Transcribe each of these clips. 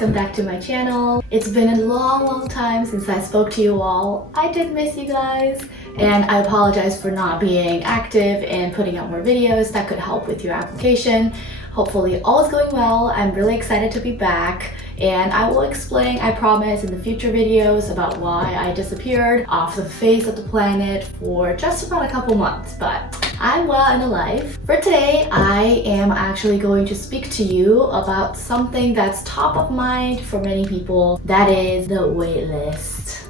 welcome back to my channel. It's been a long time since I spoke to you all. I did miss you guys, and I apologize for not being active and putting out more videos that could help with your application. Hopefully all is going well. I'm really excited to be back, and I will explain, I promise, in the future videos about why I disappeared off the face of the planet for just about a couple months, but I'm well and alive. For today, I am actually going to speak to you about something that's top of mind for many people, that is the waitlist.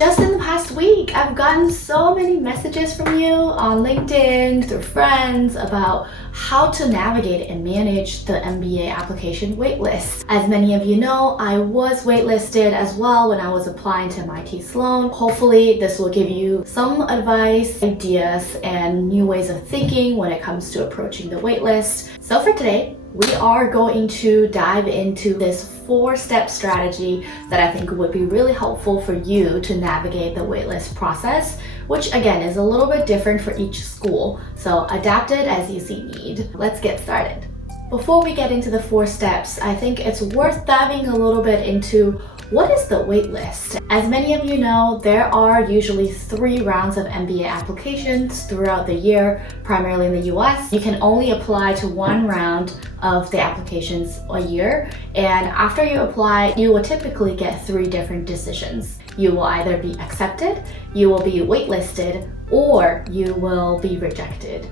Just in the past week, I've gotten so many messages from you on LinkedIn, through friends, about how to navigate and manage the MBA application waitlist. As many of you know, I was waitlisted as well when I was applying to MIT Sloan. Hopefully, this will give you some advice, ideas, and new ways of thinking when it comes to approaching the waitlist. So for today, we are going to dive into this 4-step strategy that I think would be really helpful for you to navigate the waitlist process, which again is a little bit different for each school. So adapt it as you see need. Let's get started. Before we get into the 4 steps, I think it's worth diving a little bit into what is the waitlist. As many of you know, there are usually 3 rounds of MBA applications throughout the year, primarily in the US. You can only apply to 1 round of the applications a year, and after you apply, you will typically get 3 different decisions. You will either be accepted, you will be waitlisted, or you will be rejected.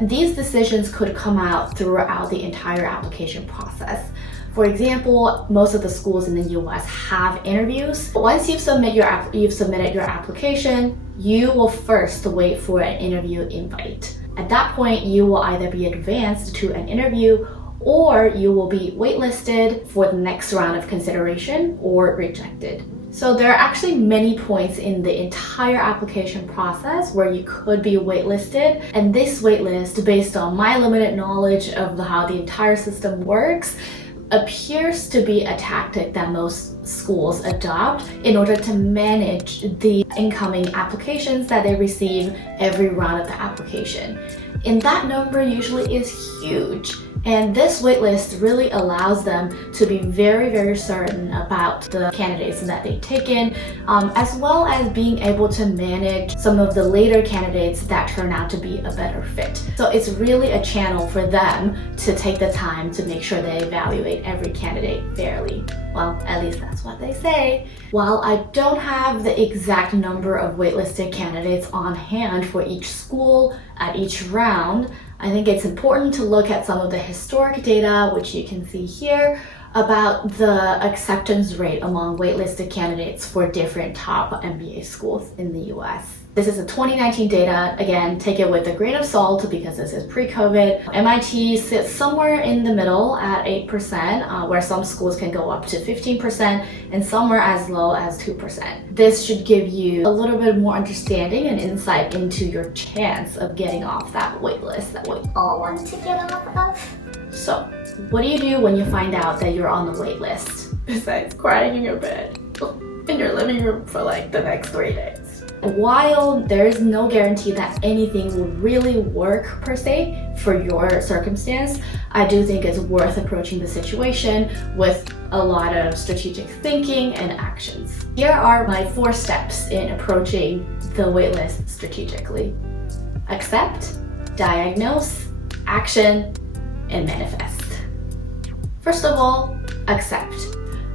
These decisions could come out throughout the entire application process. For example, most of the schools in the US have interviews. Once you've submitted your application, you will first wait for an interview invite. At that point, you will either be advanced to an interview, or you will be waitlisted for the next round of consideration or rejected. So there are actually many points in the entire application process where you could be waitlisted, and this waitlist, based on my limited knowledge of how the entire system works, appears to be a tactic that most schools adopt in order to manage the incoming applications that they receive every round of the application. And that number usually is huge. And this waitlist really allows them to be very certain about the candidates that they take in, as well as being able to manage some of the later candidates that turn out to be a better fit. So it's really a channel for them to take the time to make sure they evaluate every candidate fairly. Well, at least that's what they say. While I don't have the exact number of waitlisted candidates on hand for each school at each round, I think it's important to look at some of the historic data, which you can see here, about the acceptance rate among waitlisted candidates for different top MBA schools in the US. This is a 2019 data. Again, take it with a grain of salt because this is pre-COVID. MIT sits somewhere in the middle at 8%, where some schools can go up to 15% and somewhere as low as 2%. This should give you a little bit more understanding and insight into your chance of getting off that waitlist that we all want to get off of. So, what do you do when you find out that you're on the waitlist? Besides crying in your bed in your living room for like the next 3 days. While there is no guarantee that anything will really work per se for your circumstance, I do think it's worth approaching the situation with a lot of strategic thinking and actions. Here are my 4 steps in approaching the waitlist strategically. Accept, diagnose, action, and manifest. First of all, accept.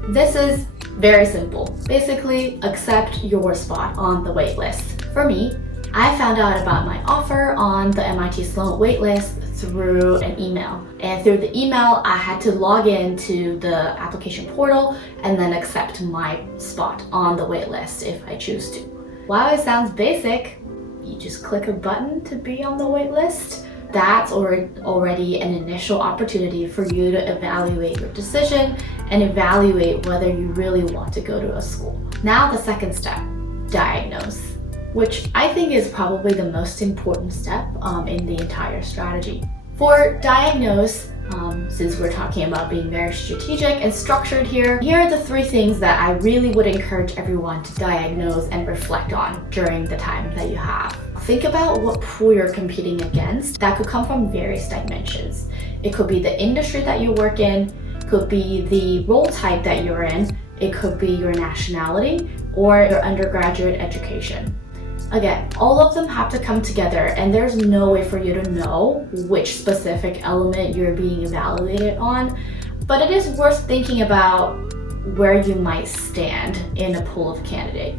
This is very simple. Basically, accept your spot on the waitlist. For me, I found out about my offer on the MIT Sloan waitlist through an email. And through the email, I had to log into the application portal and then accept my spot on the waitlist if I choose to. While it sounds basic, you just click a button to be on the waitlist. That's already an initial opportunity for you to evaluate your decision and evaluate whether you really want to go to a school. Now the second step, diagnose, which I think is probably the most important step in the entire strategy. For diagnose, since we're talking about being very strategic and structured here are the 3 things that I really would encourage everyone to diagnose and reflect on during the time that you have. Think about what pool you're competing against. That could come from various dimensions. It could be the industry that you work in, could be the role type that you're in, it could be your nationality, or your undergraduate education. Again, all of them have to come together, and there's no way for you to know which specific element you're being evaluated on, but it is worth thinking about where you might stand in a pool of candidates.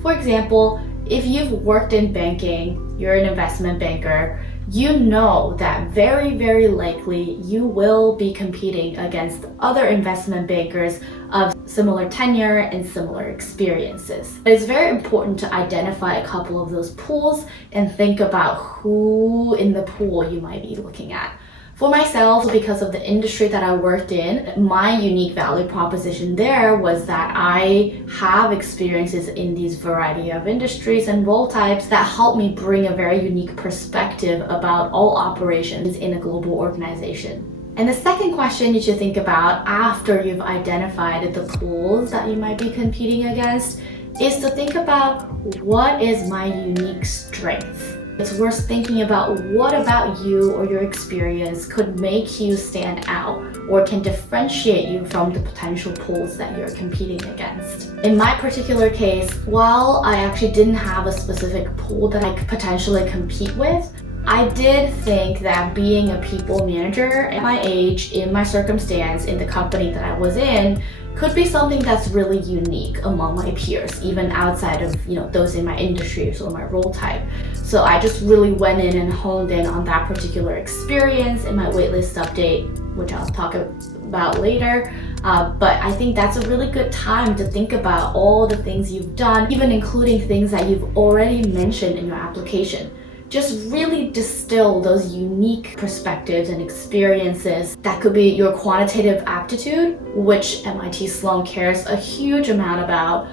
For example, if you've worked in banking, you're an investment banker, you know that very likely you will be competing against other investment bankers of similar tenure and similar experiences. It's very important to identify a couple of those pools and think about who in the pool you might be looking at. For myself, because of the industry that I worked in, my unique value proposition there was that I have experiences in these variety of industries and role types that help me bring a very unique perspective about all operations in a global organization. And the second question you should think about after you've identified the pools that you might be competing against is to think about, what is my unique strength? It's worth thinking about what about you or your experience could make you stand out or can differentiate you from the potential pools that you're competing against. In my particular case, while I actually didn't have a specific pool that I could potentially compete with, I did think that being a people manager at my age, in my circumstance, in the company that I was in, could be something that's really unique among my peers, even outside of those in my industries or my role type. So I just really went in and honed in on that particular experience in my waitlist update, which I'll talk about later. But I think that's a really good time to think about all the things you've done, even including things that you've already mentioned in your application. Just really distill those unique perspectives and experiences. That could be your quantitative aptitude, which MIT Sloan cares a huge amount about.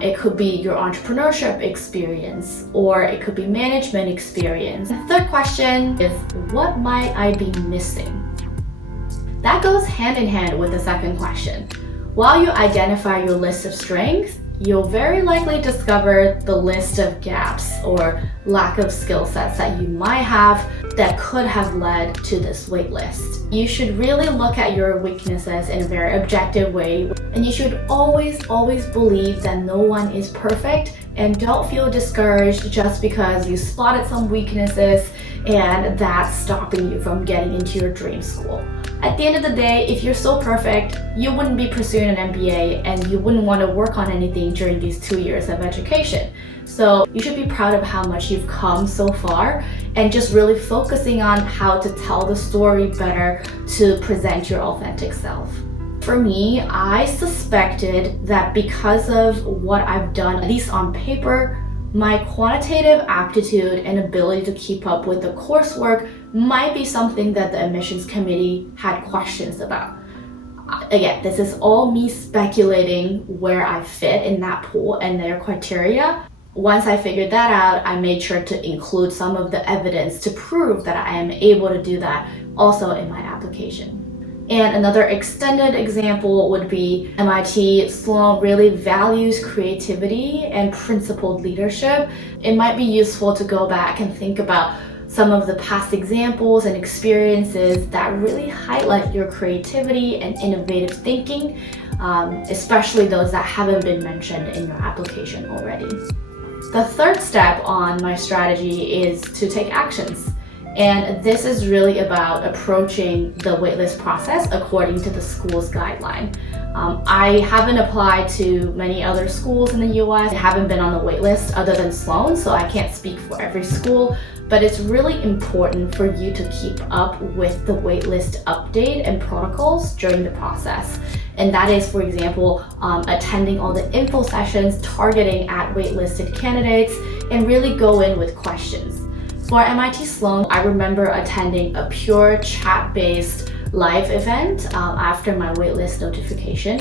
It could be your entrepreneurship experience, or it could be management experience. The third question is, what might I be missing? That goes hand in hand with the second question. While you identify your list of strengths, you'll very likely discover the list of gaps or lack of skill sets that you might have that could have led to this waitlist. You should really look at your weaknesses in a very objective way, and you should always believe that no one is perfect, and don't feel discouraged just because you spotted some weaknesses and that's stopping you from getting into your dream school. At the end of the day, if you're so perfect, you wouldn't be pursuing an MBA and you wouldn't want to work on anything during these 2 years of education. So you should be proud of how much you've come so far and just really focusing on how to tell the story better to present your authentic self. For me, I suspected that because of what I've done, at least on paper, my quantitative aptitude and ability to keep up with the coursework might be something that the admissions committee had questions about. Again, this is all me speculating where I fit in that pool and their criteria. Once I figured that out, I made sure to include some of the evidence to prove that I am able to do that also in my application. And another extended example would be MIT Sloan really values creativity and principled leadership. It might be useful to go back and think about some of the past examples and experiences that really highlight your creativity and innovative thinking, especially those that haven't been mentioned in your application already. The third step on my strategy is to take actions. And this is really about approaching the waitlist process according to the school's guideline. I haven't applied to many other schools in the US. I haven't been on the waitlist other than Sloan, so I can't speak for every school, but it's really important for you to keep up with the waitlist update and protocols during the process. And that is, for example, attending all the info sessions targeting at waitlisted candidates and really go in with questions. For MIT Sloan, I remember attending a pure chat-based live event after my waitlist notification,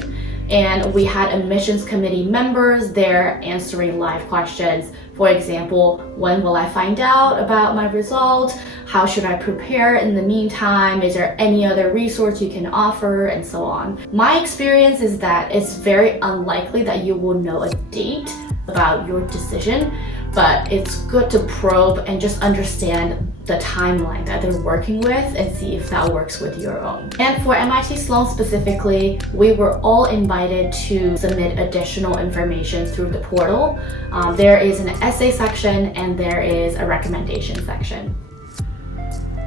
and we had admissions committee members there answering live questions. For example, when will I find out about my result? How should I prepare in the meantime? Is there any other resource you can offer? And so on. My experience is that it's very unlikely that you will know a date about your decision, but it's good to probe and just understand the timeline that they're working with and see if that works with your own. And for MIT Sloan specifically, we were all invited to submit additional information through the portal. There is an essay section and there is a recommendation section.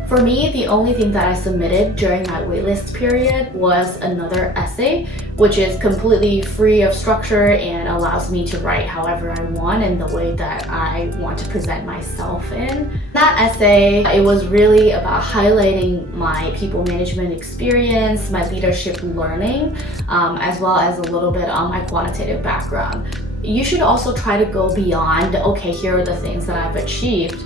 For me, the only thing that I submitted during my waitlist period was another essay, which is completely free of structure and allows me to write however I want in the way that I want to present myself in. That essay, it was really about highlighting my people management experience, my leadership learning, as well as a little bit on my quantitative background. You should also try to go beyond, okay, here are the things that I've achieved,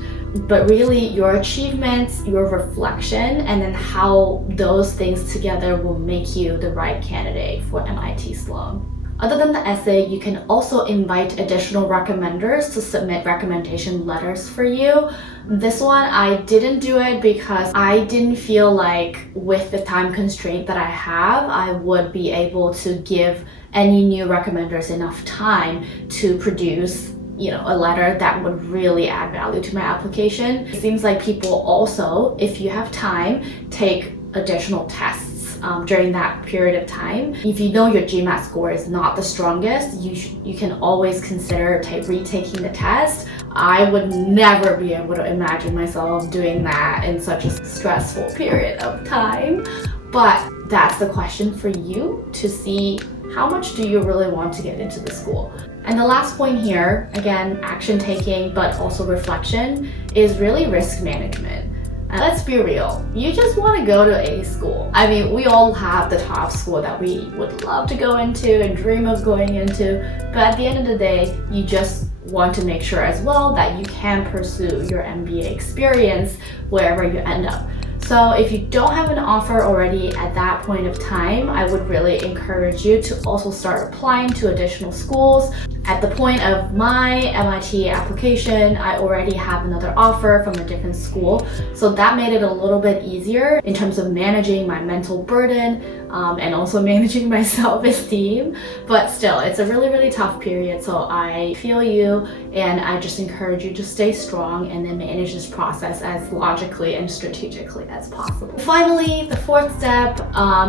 but really your achievements, your reflection, and then how those things together will make you the right candidate for MIT Sloan. Other than the essay, you can also invite additional recommenders to submit recommendation letters for you. This one, I didn't do it because I didn't feel like with the time constraint that I have, I would be able to give any new recommenders enough time to produce a letter that would really add value to my application. It seems like people also, if you have time, take additional tests during that period of time. If you know your GMAT score is not the strongest, you can always consider retaking the test. I would never be able to imagine myself doing that in such a stressful period of time. But that's the question for you to see, how much do you really want to get into the school? And the last point here, again, action taking, but also reflection, is really risk management. And let's be real, you just want to go to a school. I mean, we all have the top school that we would love to go into and dream of going into, but at the end of the day, you just want to make sure as well that you can pursue your MBA experience wherever you end up. So if you don't have an offer already at that point of time, I would really encourage you to also start applying to additional schools. At the point of my MIT application, I already have another offer from a different school. So that made it a little bit easier in terms of managing my mental burden and also managing my self-esteem. But still, it's a really, really tough period. So I feel you, and I just encourage you to stay strong and then manage this process as logically and strategically as possible. Finally, the fourth step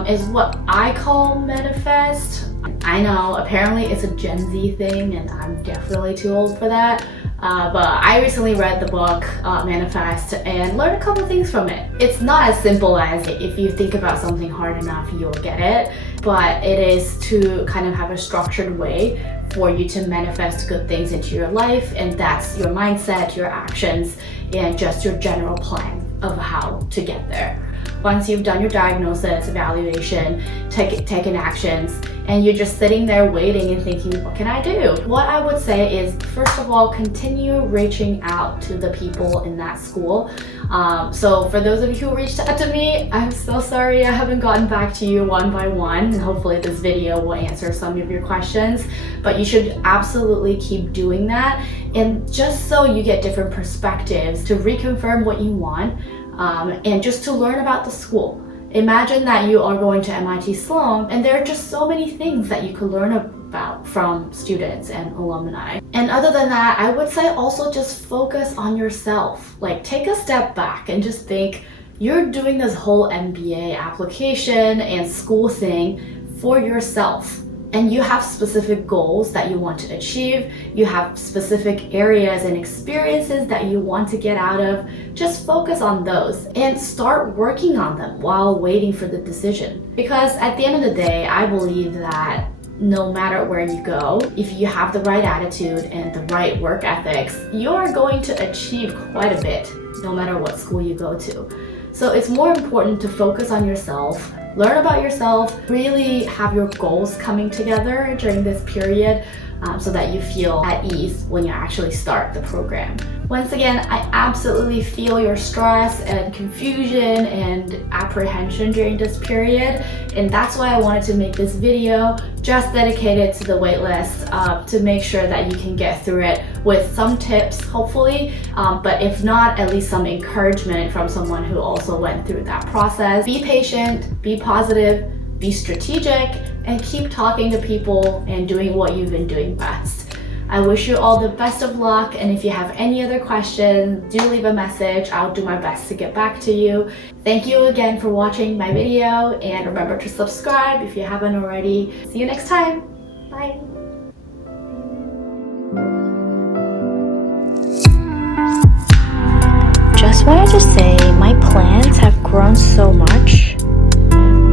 is what I call manifest. I know, apparently it's a Gen Z thing and I'm definitely too old for that, but I recently read the book Manifest and learned a couple things from it. It's not as simple as if you think about something hard enough, you'll get it, but it is to kind of have a structured way for you to manifest good things into your life, and that's your mindset, your actions, and just your general plan of how to get there. Once you've done your diagnosis, evaluation, taken actions, and you're just sitting there waiting and thinking, what can I do? What I would say is, first of all, continue reaching out to the people in that school. So for those of you who reached out to me, I'm so sorry I haven't gotten back to you one by one, and hopefully this video will answer some of your questions, but you should absolutely keep doing that, and just so you get different perspectives to reconfirm what you want, and just to learn about the school. Imagine that you are going to MIT Sloan and there are just so many things that you could learn about from students and alumni. And other than that, I would say also just focus on yourself. Like, take a step back and just think, you're doing this whole MBA application and school thing for yourself. And you have specific goals that you want to achieve. You have specific areas and experiences that you want to get out of. Just focus on those and start working on them while waiting for the decision. Because at the end of the day, I believe that no matter where you go, if you have the right attitude and the right work ethics, you're going to achieve quite a bit, no matter what school you go to. So it's more important to focus on yourself, learn about yourself, really have your goals coming together during this period so that you feel at ease when you actually start the program. Once again, I absolutely feel your stress and confusion and apprehension during this period, and that's why I wanted to make this video just dedicated to the waitlist to make sure that you can get through it with some tips, hopefully, but if not, at least some encouragement from someone who also went through that process. Be patient, be positive, be strategic, and keep talking to people and doing what you've been doing best. I wish you all the best of luck, and if you have any other questions, do leave a message. I'll do my best to get back to you. Thank you again for watching my video, and remember to subscribe if you haven't already. See you next time. Bye. Just wanted to say my plants have grown so much.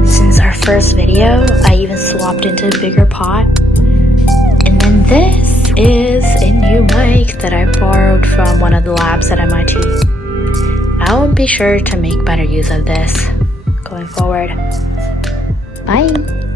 Since our first video, I even swapped into a bigger pot. And then this is a new mic that I borrowed from one of the labs at MIT. I will be sure to make better use of this going forward. Bye!